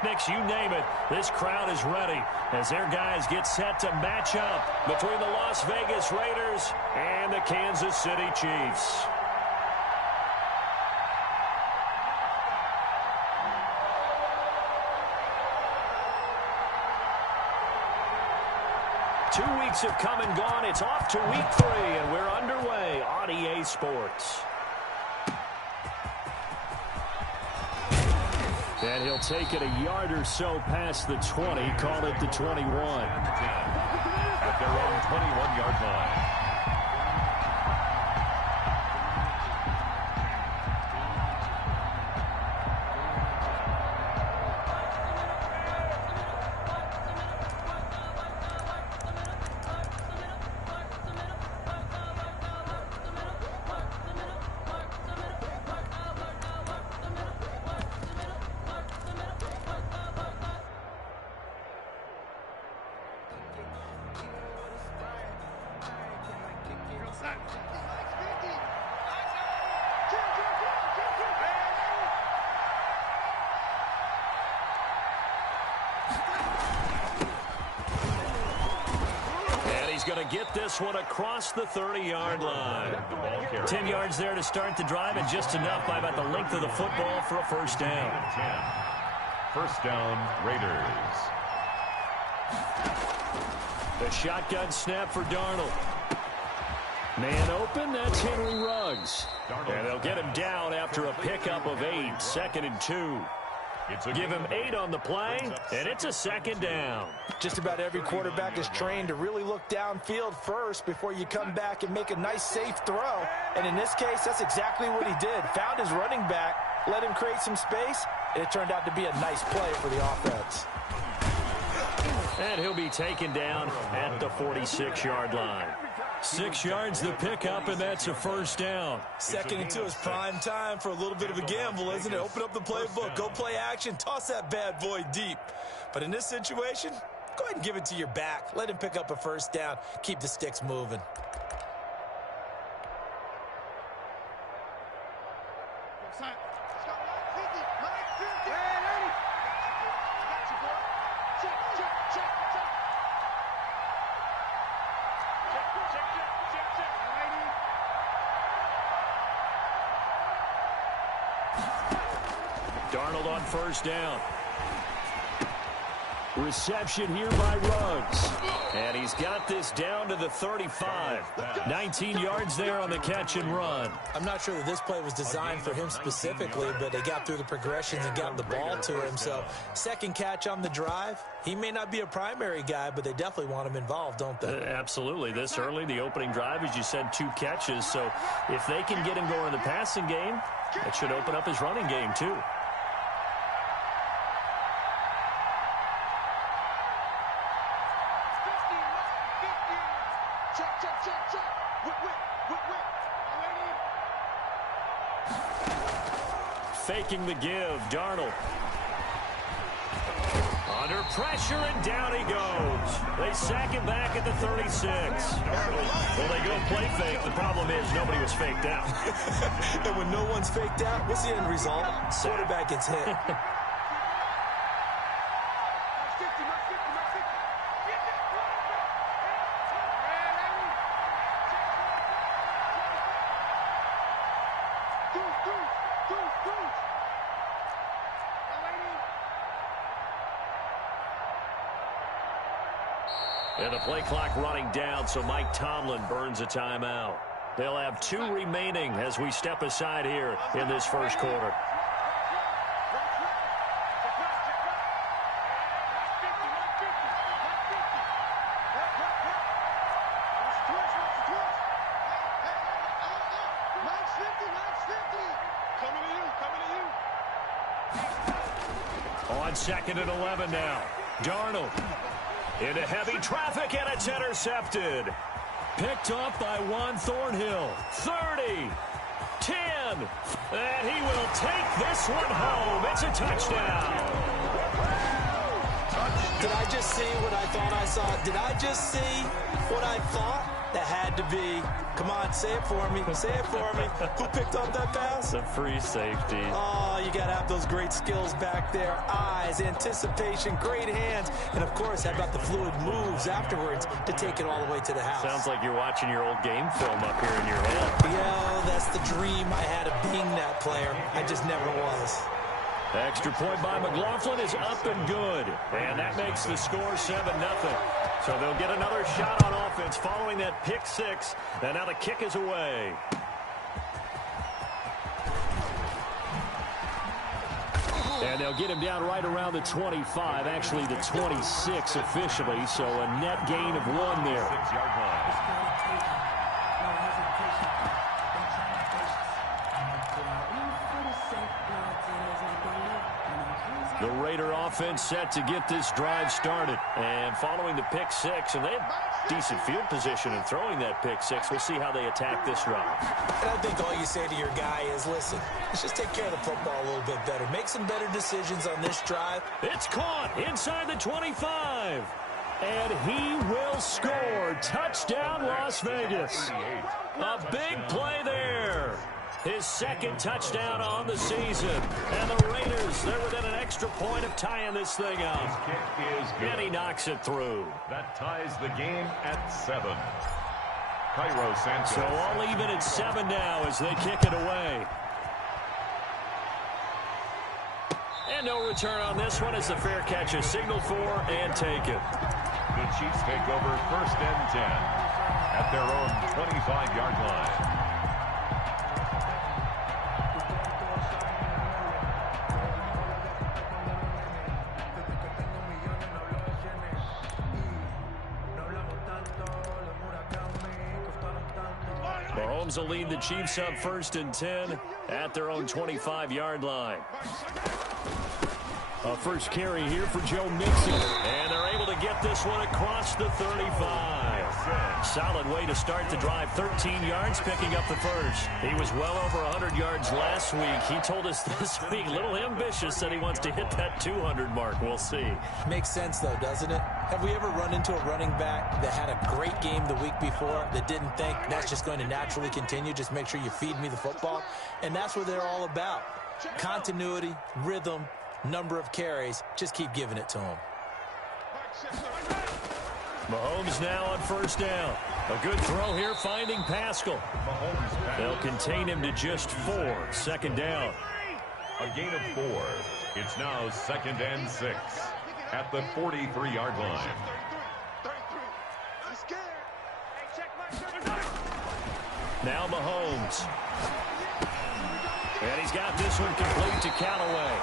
picnics, you name it. This crowd is ready as their guys get set to match up between the Las Vegas Raiders and the Kansas City Chiefs. Two weeks have come and gone. It's off to week 3, and we're underway on EA Sports. And he'll take it a yard or so past the 20, call it the 21. At their own 21-yard line. Going to get this one across the 30-yard line. 10 yards there to start the drive, and just enough by about the length of the football for a first down. First down, Raiders. The shotgun snap for Darnold. Man open, that's Henry Ruggs. And they'll get him down after a pickup of 8, 2nd and 2. Give him 8 on the play, and it's a second down. Just about every quarterback is trained to really look downfield first before you come back and make a nice, safe throw. And in this case, that's exactly what he did. Found his running back, let him create some space, and it turned out to be a nice play for the offense. And he'll be taken down at the 46-yard line. 6 yards the pickup, and that's a first down. 2nd and 2 is prime time for a little bit of a gamble, isn't it? Open up the playbook, go play action, toss that bad boy deep. But in this situation, go ahead and give it to your back. Let him pick up a first down. Keep the sticks moving. Darnold on first down. Reception here by Ruggs. And he's got this down to the 35. 19 yards there on the catch and run. I'm not sure that this play was designed for him specifically, but they got through the progressions and got the ball to him. So, second catch on the drive. He may not be a primary guy, but they definitely want him involved, don't they? Absolutely. This early, the opening drive, as you said, 2 catches. So, if they can get him going in the passing game, it should open up his running game, too. Faking the give, Darnold. Under pressure, and down he goes. They sack him back at the 36. Well, they go play fake. The problem is nobody was faked out. And when no one's faked out, what's the end result? Quarterback gets hit. And the play clock running down, so Mike Tomlin burns a timeout. They'll have 2 remaining as we step aside here in this first quarter. On 2nd and 11 now. Darnold. Into heavy traffic, and it's intercepted. Picked off by Juan Thornhill. 30, 10, and he will take this one home. It's a touchdown. Did I just see what I thought I saw? Did I just see what I thought? That had to be. Come on, say it for me. Say it for me. Who picked up that pass? The free safety. Oh, you got to have those great skills back there. Eyes, anticipation, great hands, and, of course, how about the fluid moves afterwards to take it all the way to the house. Sounds like you're watching your old game film up here in your head. Yeah, that's the dream I had of being that player. I just never was. Extra point by McLaughlin is up and good. And that makes the score 7-0. So they'll get another shot on offense following that pick six. And now the kick is away. And they'll get him down right around the 25, actually the 26 officially. So a net gain of 1 there. 6-yard line. The Raider offense set to get this drive started. And following the pick six, and they have decent field position in throwing that pick six. We'll see how they attack this drive. And I think all you say to your guy is, listen, let's just take care of the football a little bit better. Make some better decisions on this drive. It's caught inside the 25. And he will score. Touchdown, Las Vegas. A big play there. His second touchdown on the season. And the Raiders, they're within an extra point of tying this thing up. His kick is good. And he knocks it through. That ties the game at 7. Cairo Sanchez. So all even at 7 now as they kick it away. And no return on this one as the fair catch is signaled for and taken. The Chiefs take over 1st and 10 at their own 25-yard line. Mahomes will lead the Chiefs up 1st and 10 at their own 25-yard line. A first carry here for Joe Mixon. And they're able to get this one across the 35. Solid way to start the drive. 13 yards, picking up the first. He was well over 100 yards last week. He told us this week, a little ambitious, said he wants to hit that 200 mark. We'll see. Makes sense, though, doesn't it? Have we ever run into a running back that had a great game the week before that didn't think that's just going to naturally continue? Just make sure you feed me the football. And that's what they're all about. Continuity, rhythm, number of carries. Just keep giving it to him. Mahomes now on 1st down. A good throw here, finding Pascal. They'll contain him to just 4. 2nd down. A gain of 4. It's now 2nd and 6 at the 43-yard line. Now Mahomes. And he's got this one complete to Callaway.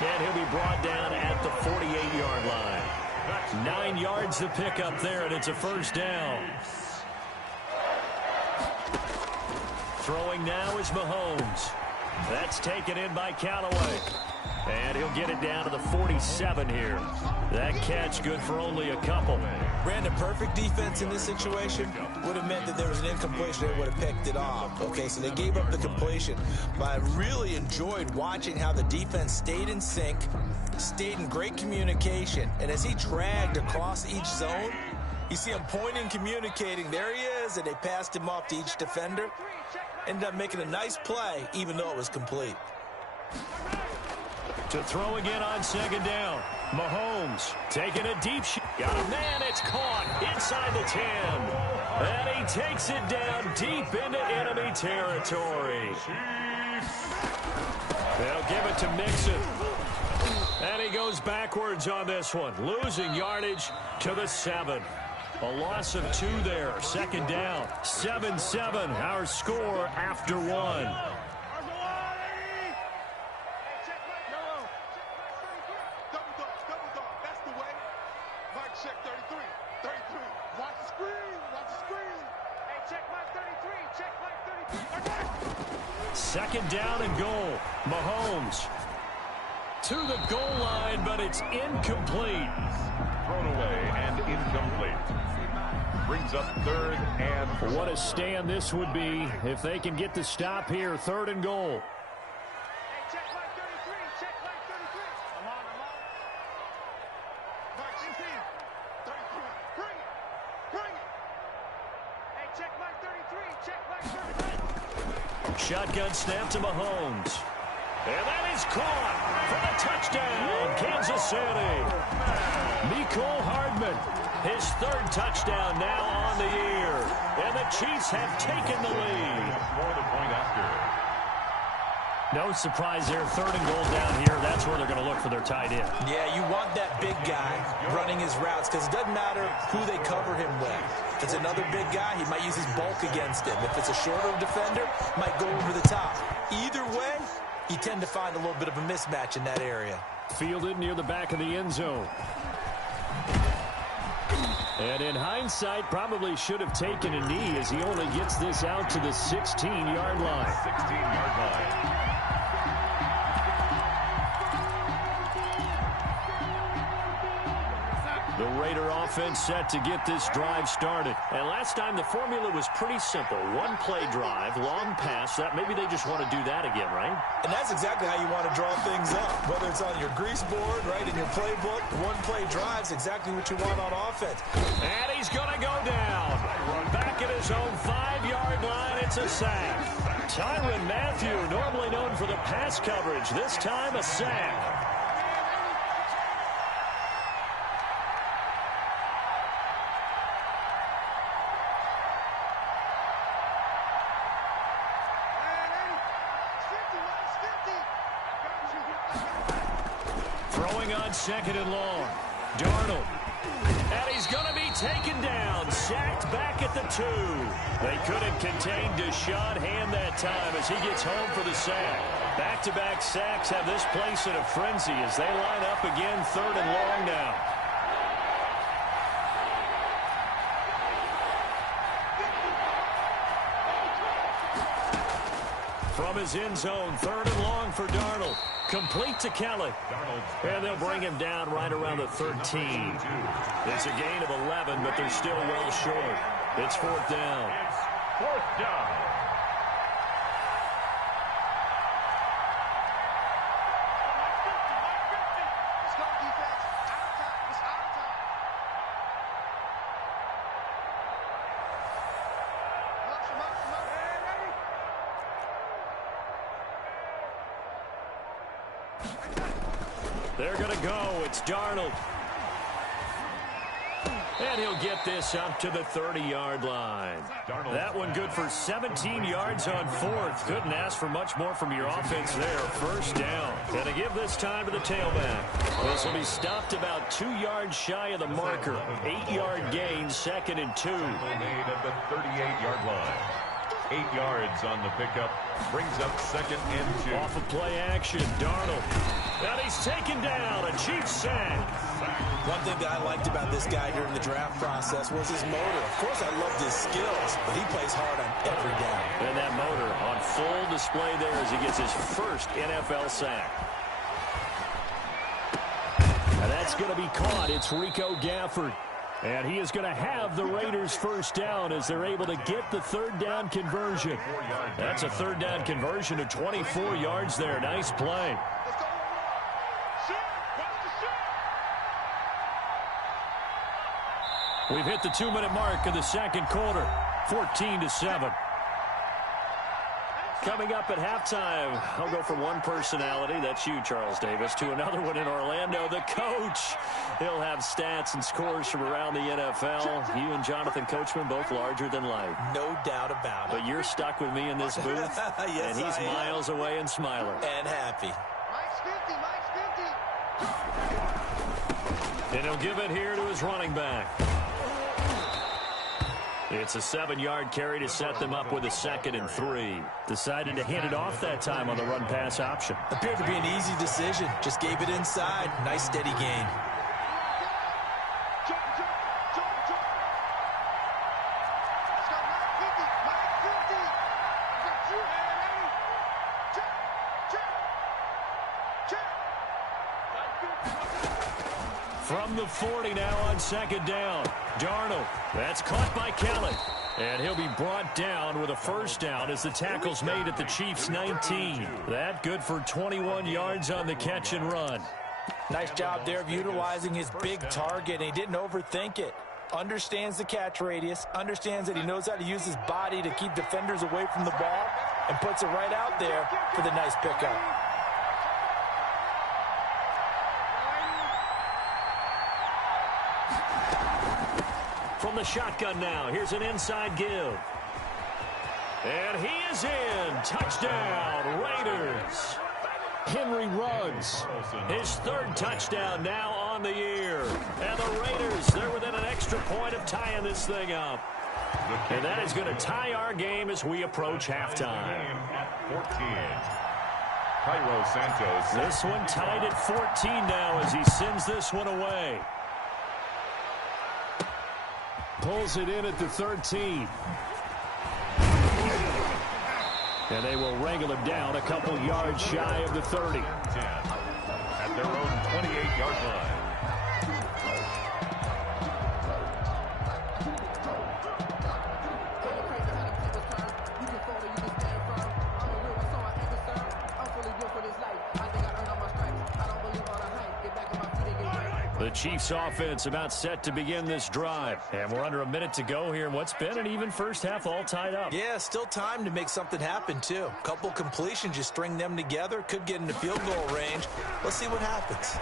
And he'll be brought down at the 48-yard line. 9 yards to pick up there, and it's a 1st down. Throwing now is Mahomes. That's taken in by Callaway. And he'll get it down to the 47 here. That catch good for only a couple. Brandon, perfect defense in this situation would have meant that there was an incompletion. They would have picked it off. Okay, so they gave up the completion. But I really enjoyed watching how the defense stayed in sync, stayed in great communication. And as he dragged across each zone, you see him pointing, communicating. There he is, and they passed him off to each defender. Ended up making a nice play, even though it was complete. To throw again on 2nd down. Mahomes taking a deep shot. Got a man, it's caught inside the 10. And he takes it down deep into enemy territory. They'll give it to Mixon. And he goes backwards on this one, losing yardage to the 7. A loss of 2 there. 2nd down. 7-7, our score after 1. Second down and goal. Mahomes to the goal line, but it's incomplete. Thrown away and incomplete. Brings up 3rd and... What a stand this would be if they can get the stop here. 3rd and goal. Shotgun snap to Mahomes. And that is caught for the touchdown, Kansas City. Mecole Hardman, his third touchdown now on the year. And the Chiefs have taken the lead. For the point after. No surprise there, 3rd and goal down here. That's where they're going to look for their tight end. Yeah, you want that big guy running his routes because it doesn't matter who they cover him with. If it's another big guy, he might use his bulk against him. If it's a shorter defender, might go over the top. Either way, you tend to find a little bit of a mismatch in that area. Fielded near the back of the end zone. And in hindsight, probably should have taken a knee as he only gets this out to the 16-yard line. 16-yard line. The Raider offense set to get this drive started. And last time the formula was pretty simple. One-play drive, long pass. That maybe they just want to do that again, right? And that's exactly how you want to draw things up. Whether it's on your grease board, right, in your playbook, one-play drive's exactly what you want on offense. And he's going to go down. Back at his own 5-yard line, it's a sack. Tyrann Mathieu, normally known for the pass coverage, this time a sack. Throwing on 2nd and long. Darnold. And he's going to be taken down. Sacked back at the 2. They couldn't contain Deshaun Hand that time as he gets home for the sack. Back-to-back sacks have this place in a frenzy as they line up again 3rd and long now. From his end zone, 3rd and long for Darnold. Complete to Kelly. And they'll bring him down right around the 13. It's a gain of 11, but they're still well short. It's 4th down. It's 4th down. They're going to go. It's Darnold. And he'll get this up to the 30-yard line. That one good for 17 yards on 4th. Couldn't ask for much more from your offense there. 1st down. And to give this time to the tailback. This will be stopped about 2 yards shy of the marker. 8-yard gain, 2nd and 2. Made at the 38-yard line. 8 yards on the pickup. Brings up 2nd and 2. Off of play action, Darnold. And he's taken down. A Chiefs sack. One thing that I liked about this guy during the draft process was his motor. Of course, I loved his skills, but he plays hard on every down. And that motor on full display there as he gets his first NFL sack. And that's going to be caught. It's Rico Gafford. And he is going to have the Raiders' 1st down as they're able to get the 3rd down conversion. That's a 3rd down conversion of 24 yards there. Nice play. We've hit the 2-minute mark of the 2nd quarter. 14-7. Coming up at halftime, I'll go from one personality, that's you, Charles Davis, to another one in Orlando, the coach. He'll have stats and scores from around the NFL. You and Jonathan Coachman, both larger than life. No doubt about it. But you're stuck with me in this booth, yes, and he's miles away and smiling. And happy. And he'll give it here to his running back. It's a 7-yard carry to set them up with a 2nd and 3. Decided to hand it off that time on the run-pass option. Appeared to be an easy decision. Just gave it inside. Nice steady gain. From the 40 now on 2nd down. Darnold. That's caught by Kelly. And he'll be brought down with a 1st down as the tackle's made at the Chiefs' 19. That good for 21 yards on the catch and run. Nice job there of utilizing his big target, and he didn't overthink it. Understands the catch radius, understands that he knows how to use his body to keep defenders away from the ball, and puts it right out there for the nice pickup. From the shotgun now, here's an inside give. And he is in. Touchdown, Raiders. Henry Ruggs, his third touchdown now on the year. And the Raiders, they're within an extra point of tying this thing up. And that is going to tie our game as we approach halftime. At 14. Cairo Santos. This one tied at 14 now as he sends this one away. Pulls it in at the 13. And they will wrangle him down a couple yards shy of the 30. 10 at their own 28-yard line. The Chiefs offense about set to begin this drive. And we're under a minute to go here in what's been an even first half all tied up. Yeah, still time to make something happen, too. Couple completions, you string them together, could get into field goal range. Let's see what happens.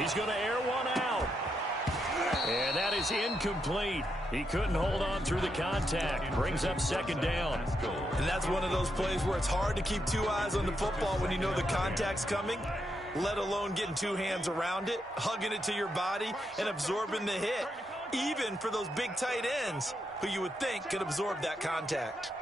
He's going to air one out. And that is incomplete. He couldn't hold on through the contact. Brings up second down. And that's one of those plays where it's hard to keep two eyes on the football when you know the contact's coming, let alone getting two hands around it, hugging it to your body, and absorbing the hit, even for those big tight ends who you would think could absorb that contact.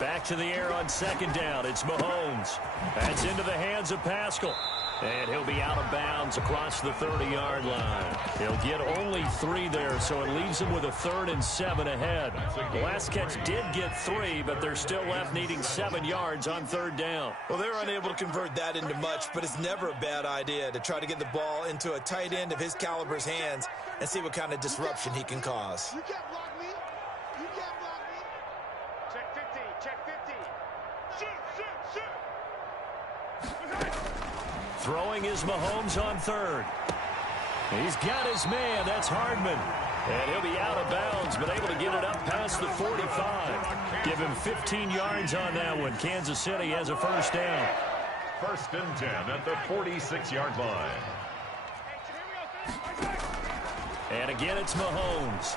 Back to the air on second down. It's Mahomes. That's into the hands of Pascal. And he'll be out of bounds across the 30-yard line. He'll get only 3 there, so it leaves him with a 3rd and 7 ahead. The last catch did get 3, but they're still left needing 7 yards on 3rd down. Well, they're unable to convert that into much, but it's never a bad idea to try to get the ball into a tight end of his caliber's hands and see what kind of disruption he can cause. You can't block me. You can't block me. Check 50. Check 50. Shoot, shoot, shoot. Throwing is Mahomes on 3rd. He's got his man. That's Hardman. And he'll be out of bounds, but able to get it up past the 45. Give him 15 yards on that one. Kansas City has a first down. 1st and 10 at the 46-yard line. And again, it's Mahomes.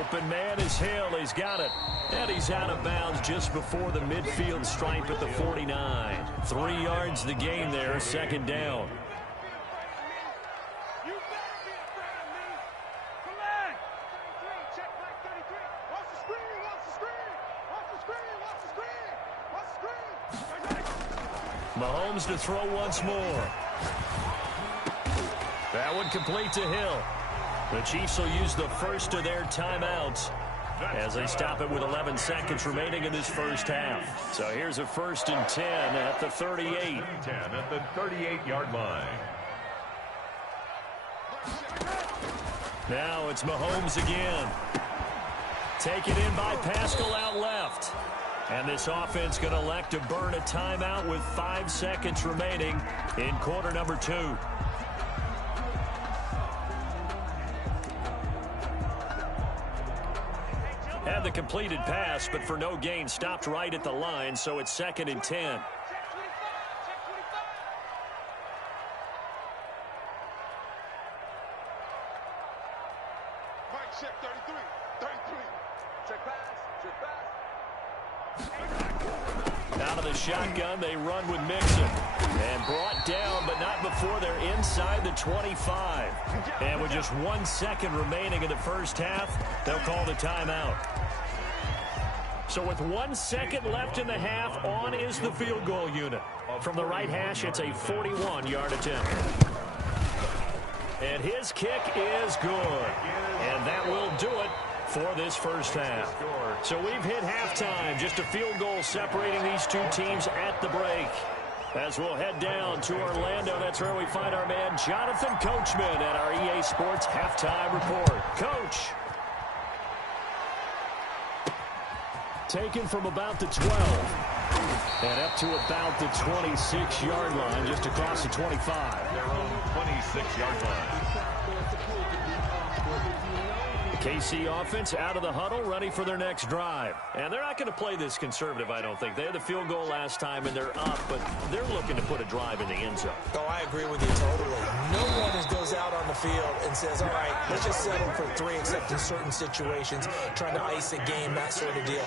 Open man is Hill. He's got it. And he's out of bounds just before the midfield stripe at the 49. 3 yards the gain there, second down. You better be afraid of me. Come on. 33. Check back 33. Watch the screen. Watch the screen. Watch the screen. Watch the screen. Watch the screen. Mahomes to throw once more. That one complete to Hill. The Chiefs will use the first of their timeouts as they stop it with 11 seconds remaining in this first half. So here's a 1st and 10 at the 38. 10 at the 38-yard line. Now it's Mahomes again. Taken in by Pascal out left. And this offense going to elect to burn a timeout with 5 seconds remaining in quarter number 2. Had the completed pass, but for no gain, stopped right at the line, so it's 2nd and 10. Check 33. 33. Check pass. Check pass. Out of the shotgun, they run with Mixon. And brought down, but not before they're inside the 25. And with just 1 second remaining in the first half, they'll call the timeout. So with 1 second left in the half, on is the field goal unit. From the right hash, it's a 41-yard attempt. And his kick is good. And that will do it for this first half. So we've hit halftime. Just a field goal separating these two teams at the break. As we'll head down to Orlando, that's where we find our man Jonathan Coachman at our EA Sports Halftime Report. Coach. Taken from about the 12. And up to about the 26-yard line, just across the 25. Their own 26-yard line. KC offense out of the huddle, ready for their next drive. And they're not going to play this conservative, I don't think. They had the field goal last time, and they're up, but they're looking to put a drive in the end zone. Oh, I agree with you totally. No one goes out on the field and says, all right, let's just settle for 3, except in certain situations, trying to ice a game, that sort of deal.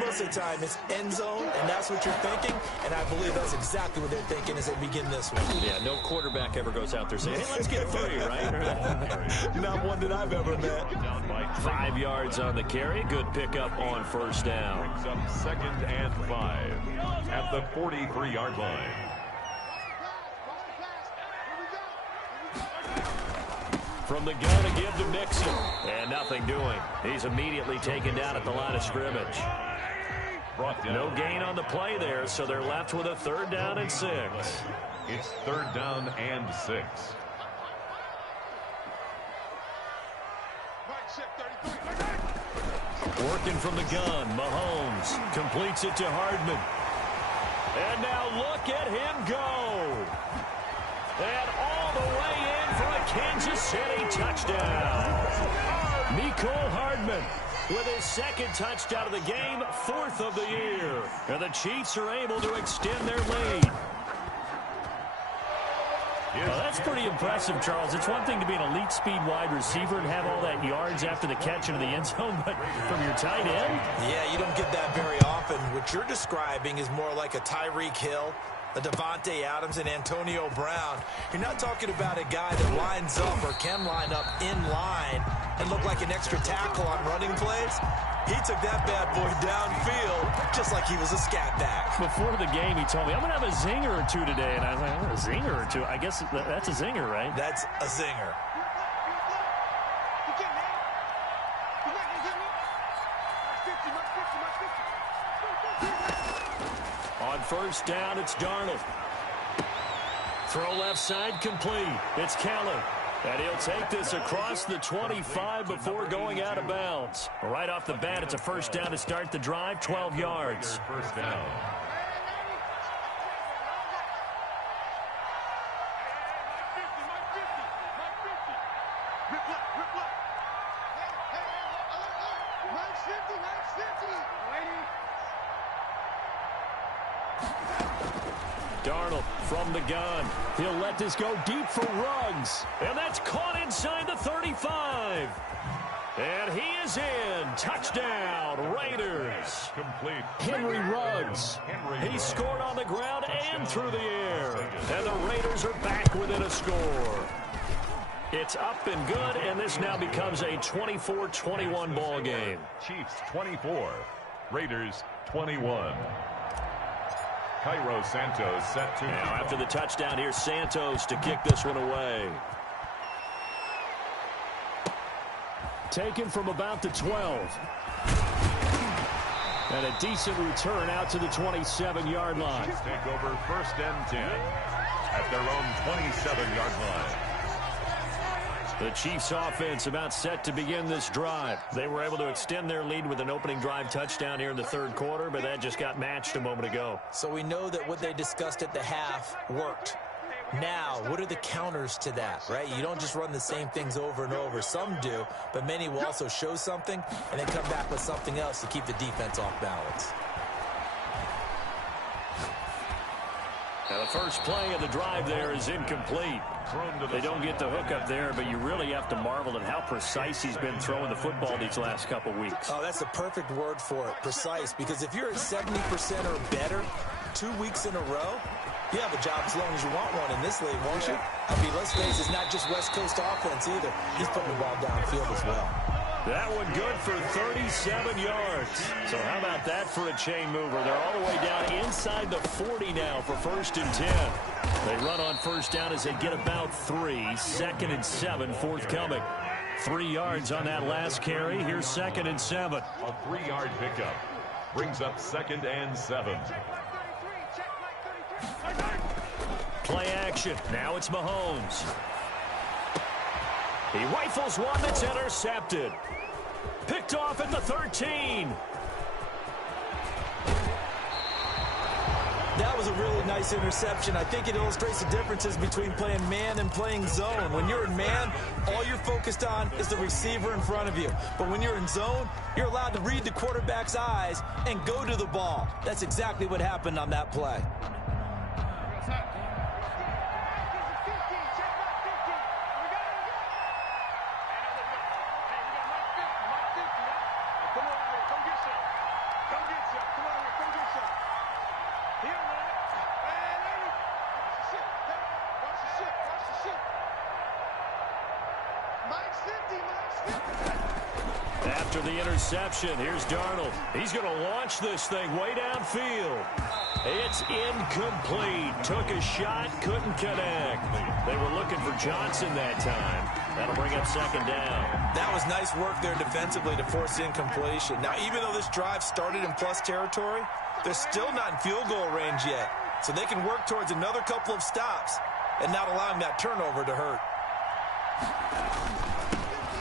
Most of the time, it's end zone, and that's what you're thinking, and I believe that's exactly what they're thinking as they begin this one. Yeah, no quarterback ever goes out there saying, hey, let's get 3, right? Not one that I've ever met. 5 yards on the carry. Good pickup on first down. Brings up 2nd and 5 at the 43-yard line. From the gun to give to Mixon. And nothing doing. He's immediately taken down at the line of scrimmage. No gain on the play there, so they're left with a 3rd down and 6. It's 3rd down and 6. Working from the gun, Mahomes completes it to Hardman. And now look at him go. And all the way in for a Kansas City touchdown. Mecole Hardman with his 2nd touchdown of the game, 4th of the year. And the Chiefs are able to extend their lead. Well, that's pretty impressive, Charles. It's one thing to be an elite speed wide receiver and have all that yards after the catch into the end zone, but from your tight end? Yeah, you don't get that very often. What you're describing is more like a Tyreek Hill, a Devontae Adams, and Antonio Brown. You're not talking about a guy that lines up or can line up in line and look like an extra tackle on running plays. He took that bad boy downfield just like he was a scat back. Before the game, he told me, I'm going to have a zinger or 2 today. And I was like, oh, a zinger or 2? I guess that's a zinger, right? That's a zinger. On first down, it's Darnold. Throw left side complete. It's Keller. And he'll take this across the 25 before going out of bounds. Right off the bat, it's a first down to start the drive, 12 yards. First down. Darnold from the gun. He'll let this go deep for Ruggs. And that's caught inside the 35. And he is in. Touchdown, Raiders. Complete. Henry Ruggs. He scored on the ground and through the air. And the Raiders are back within a score. It's up and good, and this now becomes a 24-21 ball game. Chiefs 24, Raiders 21. Cairo Santos set to now after the touchdown, here's Santos to kick this one away. Taken from about the 12. And a decent return out to the 27-yard line. Chiefs take over 1st and 10 at their own 27-yard line. The Chiefs offense about set to begin this drive. They were able to extend their lead with an opening drive touchdown here in the 3rd quarter, but that just got matched a moment ago. So we know that what they discussed at the half worked. Now, what are the counters to that, right? You don't just run the same things over and over. Some do, but many will also show something and then come back with something else to keep the defense off balance. Now, the first play of the drive there is incomplete. They don't get the hook up there, but you really have to marvel at how precise he's been throwing the football these last couple weeks. Oh, that's the perfect word for it, precise, because if you're at 70% or better 2 weeks in a row, you have a job as long as you want one in this league, won't you? I mean, let's face it, it's not just West Coast offense either. He's putting the ball downfield as well. That one good for 37 yards. So how about that for a chain mover? They're all the way down inside the 40 now for 1st and 10. They run on first down as they get about 3. 2nd and 7 forthcoming. 3 yards on that last carry. Here's 2nd and 7. A 3-yard pickup brings up 2nd and 7. Play action. Now it's Mahomes. He rifles one that's intercepted. Picked off at the 13. That was a really nice nice interception. I think it illustrates the differences between playing man and playing zone. When you're in man, all you're focused on is the receiver in front of you. But when you're in zone, you're allowed to read the quarterback's eyes and go to the ball. That's exactly what happened on that play. After the interception, here's Darnold. He's going to launch this thing way downfield. It's incomplete. Took a shot, couldn't connect. They were looking for Johnson that time. That'll bring up second down. That was nice work there defensively to force incompletion. Now, even though this drive started in plus territory, they're still not in field goal range yet. So they can work towards another couple of stops and not allowing that turnover to hurt.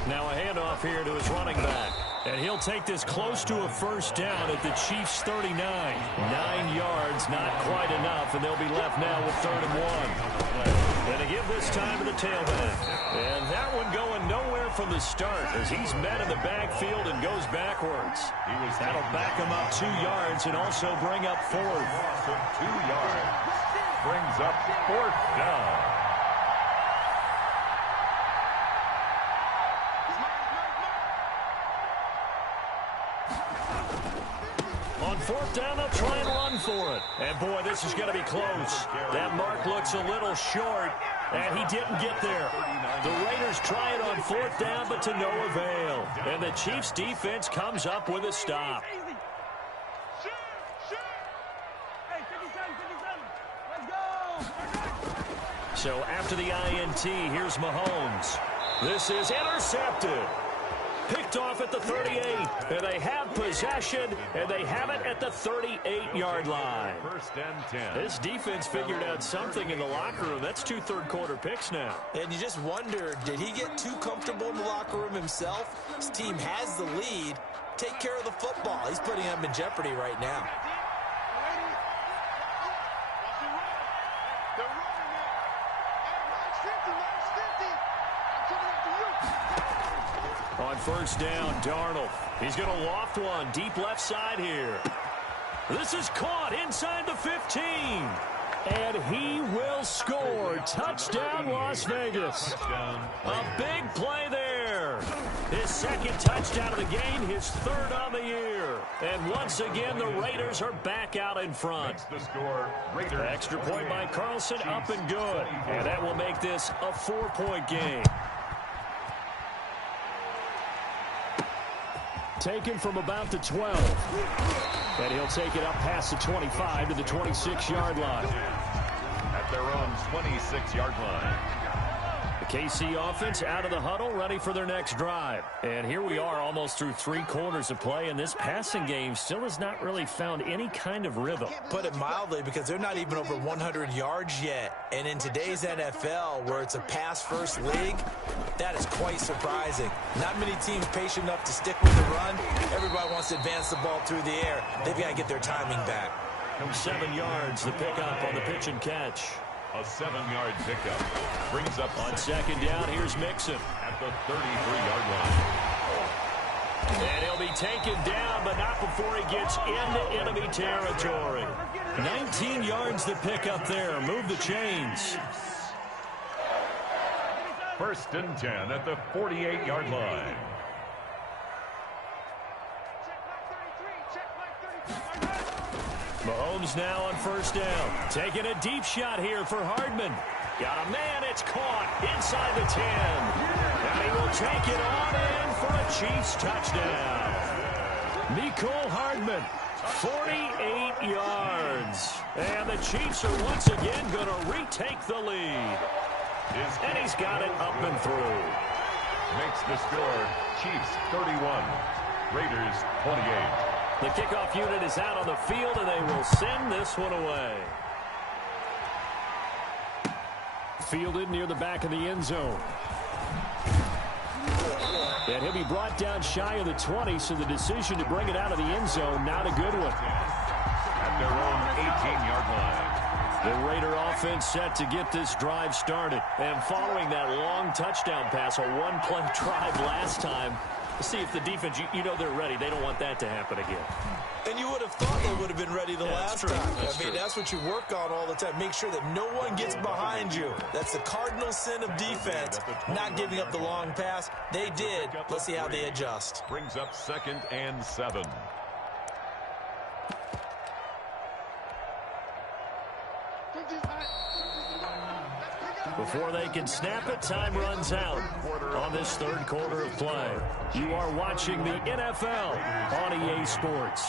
Now a handoff here to his running back. And he'll take this close to a first down at the Chiefs' 39. 9 yards, not quite enough, and they'll be left now with 3rd and 1. And to give this time to the tailback. And that one going nowhere from the start as he's met in the backfield and goes backwards. That'll back him up 2 yards and also bring up 4th. Loss of 2 yards. Brings up 4th down. On 4th down, they'll try and run for it. And, boy, this is going to be close. That mark looks a little short, and he didn't get there. The Raiders try it on 4th down, but to no avail. And the Chiefs' defense comes up with a stop. So after the INT, here's Mahomes. This is intercepted. Picked off at the 38, and they have possession, and they have it at the 38-yard line. 1st and 10. This defense figured out something in the locker room. That's 2 third-quarter picks now. And you just wonder, did he get too comfortable in the locker room himself? His team has the lead. Take care of the football. He's putting them in jeopardy right now. On 1st down, Darnold. He's going to loft one deep left side here. This is caught inside the 15. And he will score. Touchdown, Las Vegas. A big play there. His 2nd touchdown of the game, his 3rd on the year. And once again, the Raiders are back out in front. Makes the score, Raiders. Extra point by Carlson, up and good. And that will make this a 4-point game. Taken from about the 12. And he'll take it up past the 25 to the 26-yard line. At their own 26-yard line. The KC offense out of the huddle, ready for their next drive. And here we are almost through 3 quarters of play, and this passing game still has not really found any kind of rhythm. Put it mildly, because they're not even over 100 yards yet. And in today's NFL, where it's a pass-first league, that is quite surprising. Not many teams patient enough to stick with the run. Everybody wants to advance the ball through the air. They've got to get their timing back. From 7 yards, the pickup on the pitch and catch. A 7-yard pickup. Brings up on 2nd down, here's Mixon. At the 33-yard line. And he'll be taken down, but not before he gets into enemy territory. 19 yards to pick up there. Move the chains. 1st and 10 at the 48-yard line. Mahomes now on 1st down. Taking a deep shot here for Hardman. Got a man, it's caught inside the 10. And he will take it on in for a Chiefs touchdown. Mecole Hardman, 48 yards. And the Chiefs are once again going to retake the lead. And he's got it up and through. Makes the score, Chiefs 31, Raiders 28. The kickoff unit is out on the field, and they will send this one away. Fielded near the back of the end zone. And he'll be brought down shy of the 20, so the decision to bring it out of the end zone, not a good one. At their own 18-yard line. The Raider offense set to get this drive started. And following that long touchdown pass, a one-play drive last time, see if the defense, you know they're ready. They don't want that to happen again. And you would have thought they would have been ready the last time. That's true. That's what you work on all the time. Make sure that no one gets behind you. That's the cardinal sin of defense, not giving up the long pass. They did. Let's see how they adjust. Brings up 2nd and 7. Before they can snap it, time runs out on this third quarter of play. You are watching the NFL on EA Sports.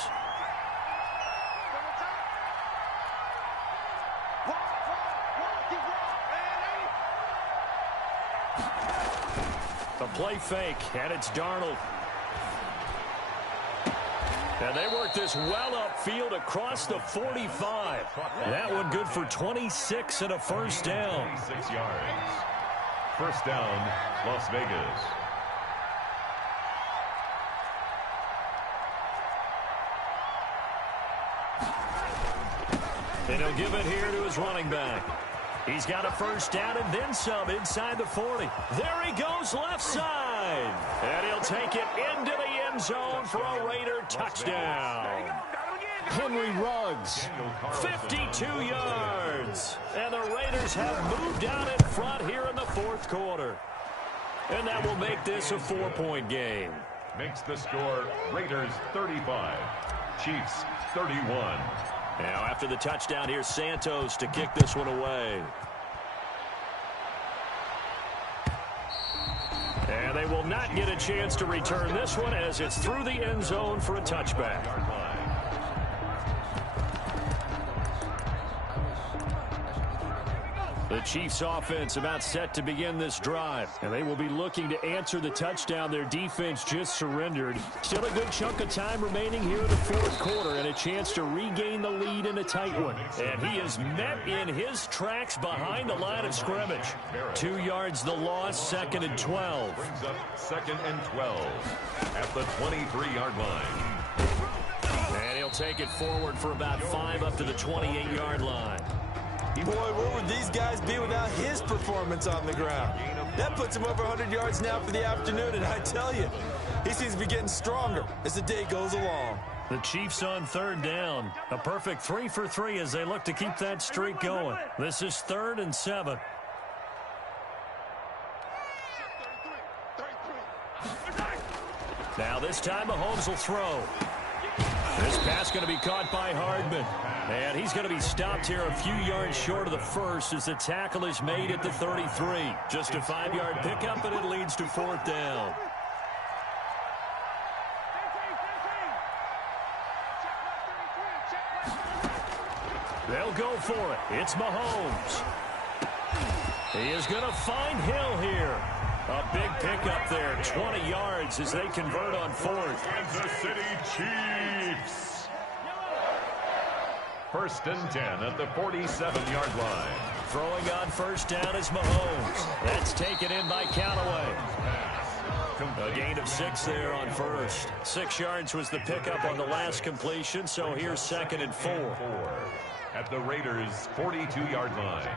A play fake, and it's Darnold. And they work this well upfield across the 45. That one good for 26 and a first down. 26 yards. First down, Las Vegas. And he'll give it here to his running back. He's got a first down and then some inside the 40. There he goes left side. And he'll take it into the end zone for a Raider touchdown. Henry Ruggs, 52 yards. And the Raiders have moved out in front here in the fourth quarter. And that will make this a 4-point game. Makes the score Raiders 35, Chiefs 31. Now after the touchdown, here's Santos to kick this one away. And they will not get a chance to return this one as it's through the end zone for a touchback. The Chiefs offense about set to begin this drive, and they will be looking to answer the touchdown their defense just surrendered. Still a good chunk of time remaining here in the fourth quarter and a chance to regain the lead in a tight one. And he is met in his tracks behind the line of scrimmage. 2 yards the loss, 2nd and 12. Brings up 2nd and 12 at the 23-yard line. And he'll take it forward for about 5 up to the 28-yard line. Boy, where would these guys be without his performance on the ground? That puts him over 100 yards now for the afternoon, and I tell you, he seems to be getting stronger as the day goes along. The Chiefs on third down. A perfect 3 for 3 as they look to keep that streak going. This is 3rd and 7. Now this time Mahomes will throw. This pass going to be caught by Hardman. And he's going to be stopped here a few yards short of the first as the tackle is made at the 33. Just a 5-yard pickup, and it leads to 4th down. They'll go for it. It's Mahomes. He is going to find Hill here. A big pickup there, 20 yards as they convert on 4th. Kansas City Chiefs. 1st and 10 at the 47-yard line. Throwing on first down is Mahomes. That's taken in by Callaway. A gain of 6 there on first. 6 yards was the pickup on the last completion, so here's 2nd and 4. At the Raiders' 42-yard line.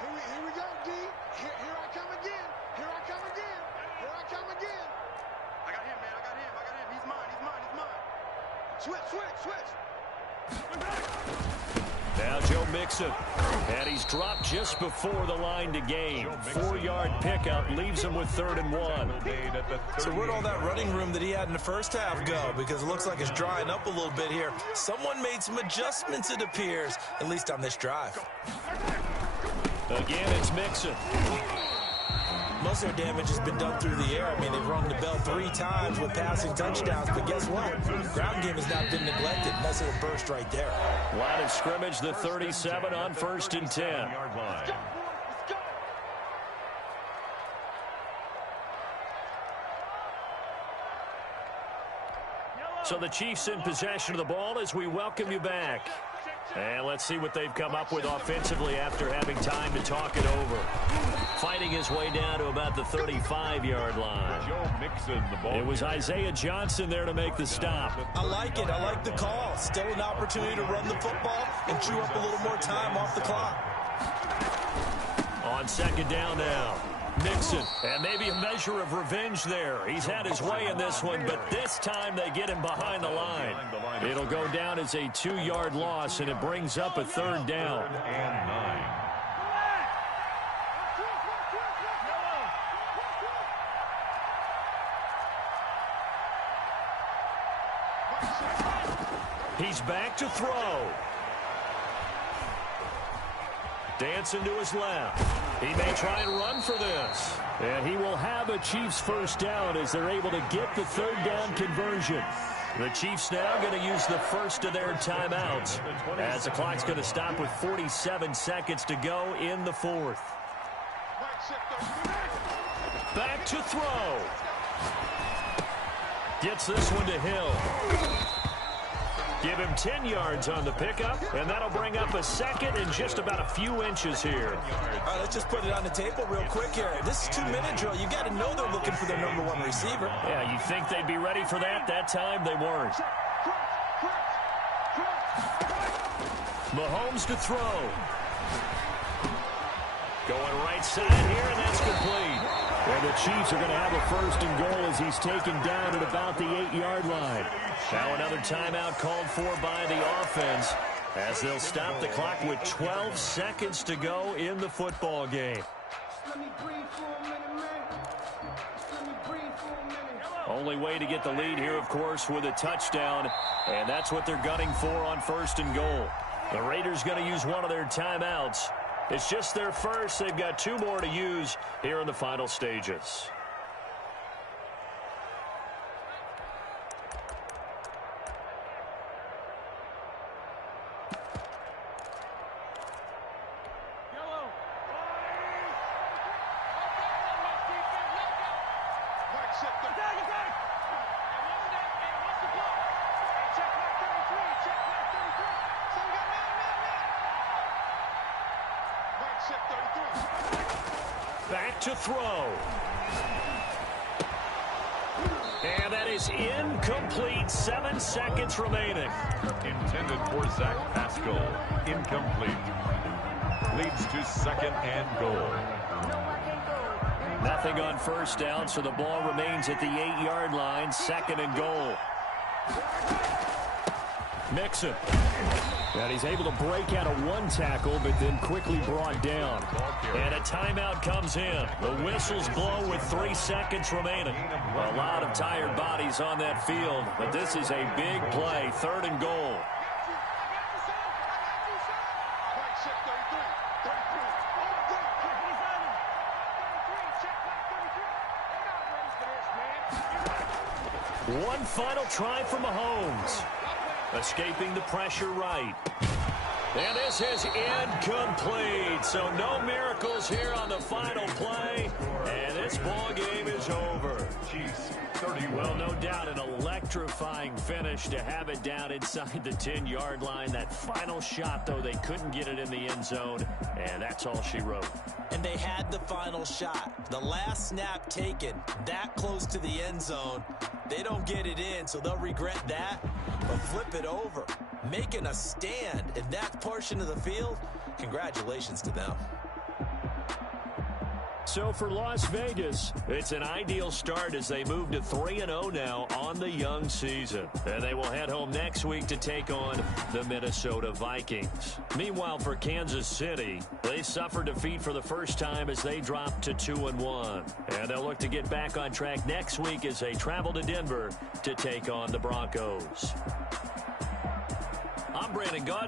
Here we go, D. Here I come again. Here I come again. Here I come again. I got him, man. I got him. He's mine. Switch. Now Joe Mixon. And he's dropped just before the line to gain. 4-yard pickup leaves him with 3rd and 1. So where'd all that running room that he had in the first half go? Because it looks like it's drying up a little bit here. Someone made some adjustments, it appears, at least on this drive. Again, it's Mixon. Most of their damage has been done through the air. I mean, they've rung the bell 3 times with passing touchdowns, but guess what? Ground game has not been neglected. Nice little burst right there. Line of scrimmage, the 37 on 1st and 10. So the Chiefs in possession of the ball as we welcome you back. And let's see what they've come up with offensively after having time to talk it over. Fighting his way down to about the 35-yard line. Joe Mixon, the ball. It was Isaiah Johnson there to make the stop. I like it. I like the call. Still an opportunity to run the football and chew up a little more time off the clock. On second down now, Mixon. And maybe a measure of revenge there. He's had his way in this one, but this time they get him behind the line. It'll go down as a 2-yard loss, and it brings up a third down. Third and 9. He's back to throw. Dancing to his left. He may try and run for this. And he will have a Chiefs first down as they're able to get the third down conversion. The Chiefs now going to use the first of their timeouts as the clock's going to stop with 47 seconds to go in the fourth. Back to throw. Gets this one to Hill. Give him 10 yards on the pickup, and that'll bring up a second and just about a few inches here. All right, let's just put it on the table real quick here. This is 2-minute drill. You got to know they're looking for their number 1 receiver. Yeah, you think they'd be ready for that? That time they weren't. Mahomes to throw. Going right side here, and that's complete. And the Chiefs are going to have a first and goal as he's taken down at about the 8-yard line. Now another timeout called for by the offense as they'll stop the clock with 12 seconds to go in the football game. Only way to get the lead here, of course, with a touchdown, and that's what they're gunning for on first and goal. The Raiders going to use one of their timeouts. It's just their first. They've got 2 more to use here in the final stages. Back to throw. And that is incomplete. 7 seconds remaining. Intended for Zach Pascal. Incomplete. Leads to second and goal. Nothing on first down, so the ball remains at the 8-yard line. Second and goal. Mixon. And he's able to break out of 1 tackle, but then quickly brought down. And a timeout comes in. The whistles blow with 3 seconds remaining. A lot of tired bodies on that field, but this is a big play. Third and goal. One final try for Mahomes. Escaping the pressure right. And this is incomplete. So no miracles here on the final play. And this ball game is over. Chiefs 31. Well, no doubt an electrifying finish to have it down inside the 10-yard line. That final shot, though, they couldn't get it in the end zone. And that's all she wrote. And they had the final shot. The last snap taken that close to the end zone. They don't get it in, so they'll regret that. But flip it over. Making a stand in that portion of the field, congratulations to them. So for Las Vegas, it's an ideal start as they move to 3-0 now on the young season. And they will head home next week to take on the Minnesota Vikings. Meanwhile, for Kansas City, they suffered defeat for the first time as they dropped to 2-1. And they'll look to get back on track next week as they travel to Denver to take on the Broncos. I'm Brandon Gaudin.